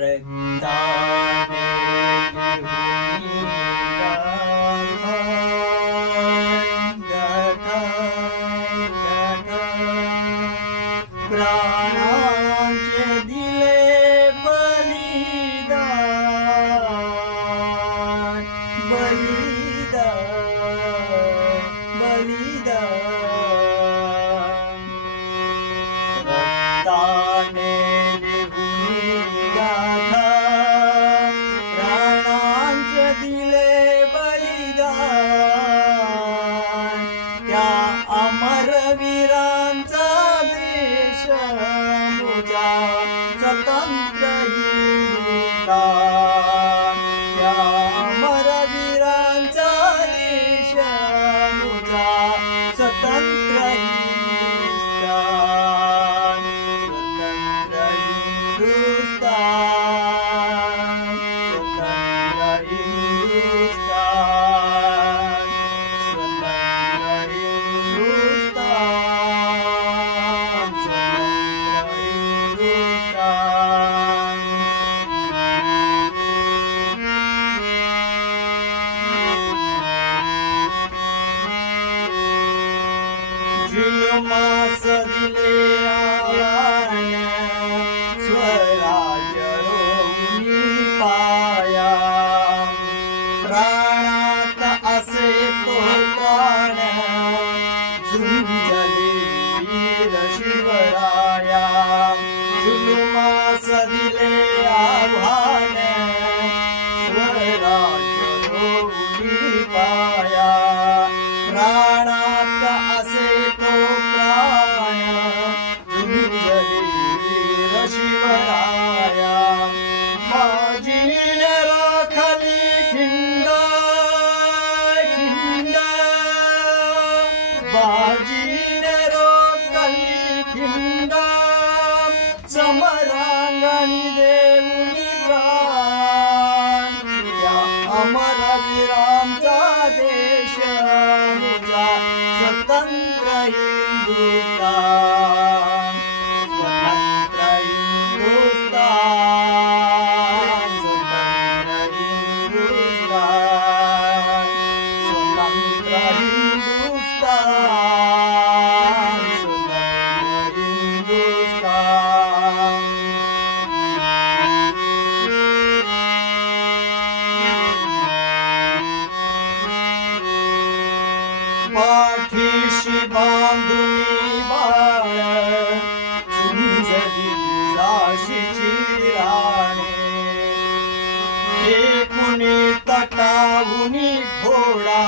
रक्ताने प्राणांचे दिले बलिदान बलिदान बलिदान रक्ताने लिहूनी गाथा प्राणांचे दिले बलिदान त्या अमर वीरांचा देश मुझा स्वतंत्र हिंदुस्तान त्या अमर वीरांचा देश मुझा स्वतंत्र हिंदुस्तान स्वतंत्र हिंदुस्तान स्वतंत्र हिंदुस्तान स्वतंत्र हिंदुस्तान स्वतंत्र हिंदुस्तान जुलमास दिले आव्हान स्वराज्य रोवणी पाया प्राणात असे तो प्राण झुंजले वीर शिवराया जुलमास दिले आव्हान स्वराज्य रोवणी पाया प्राणात असे तो प्राण झुंजले वीर शिवराया बाजीने राखली खिंड खिंड बाजीने राखली खिंड समरांगणी देऊनी प्राण त्या अमर वीरांचा देश मुझा स्वतंत्र हिंदुस्तान स्वतंत्र हिंदुस्तान स्वतंत्र हिंदुस्तान स्वतंत्र हिंदुस्तान स्वतंत्र हिंदुस्तान पाठीशी बांधुनी बाळ झुंजली झाशीची राणे एकूणी तटावुनी घोडा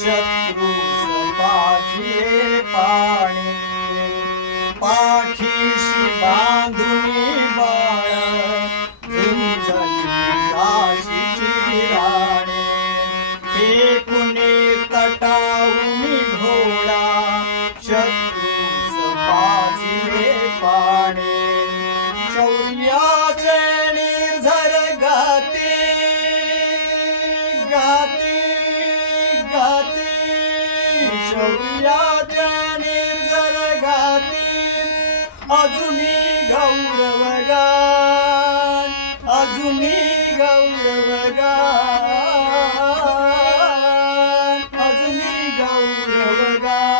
शत्रूस पाठिले पाणी पाठीशी बांधुनी बाळ झुंजली झाशीची राणे एकूणी तटावुनी घोडा शत्रूस पाजिले पाणे शौर्याचे निर्झर गाते गाते गाते शौर्याचे निर्झर गाते अजुनी गौरवगान अजुनी गौरवगान अजुनी गौरवगान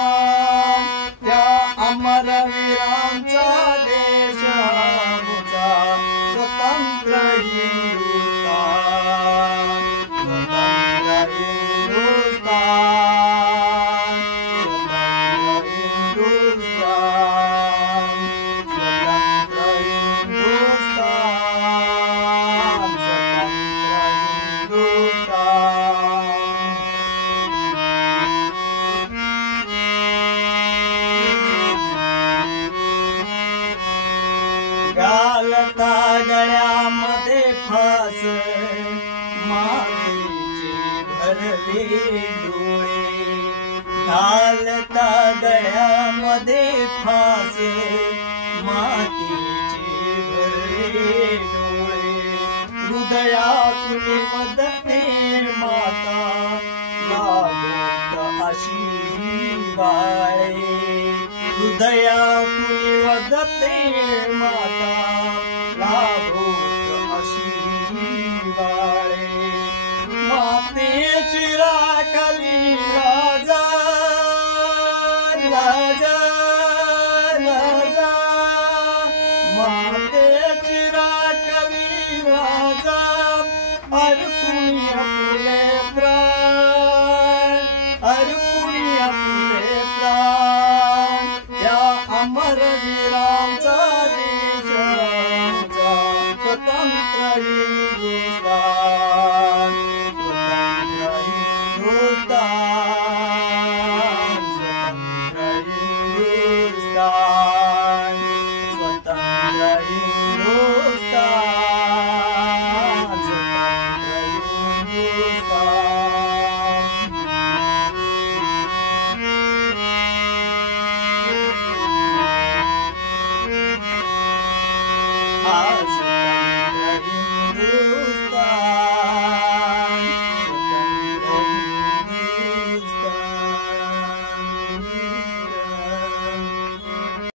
त्या अमर वीरांचा देश मुझा स्वतंत्र हिंदुस्तान स्वतंत्र हिंदुस्तान स्वतंत्र हिंदुस्तान स्वतंत्र हिंदुस्तान स्वतंत्र हिंदुस्तान घालता गळ्यामध्ये फास मातीचे भरले डोळे घालता गळ्यामध्ये फास मातीचे भरले डोळे हृदयातून मदते माता लागोत अशी बाळे हृदयातून वदते माता लाभोत अशी बाळे मातेची राखली राजा राजा राजा मातेची राखली राजा अर्पुणी आपले प्राण अर्पुणी आपले प्राण या अमरवीरांचा देश आमचा स्वतंत्र हिंदुस्थान स्वतंत्र हिंदुस्थान स्वतंत्र हिंदुस्थान स्वतंत्र हिंदुस्थान स्वतंत्र हिंदुस्थान आज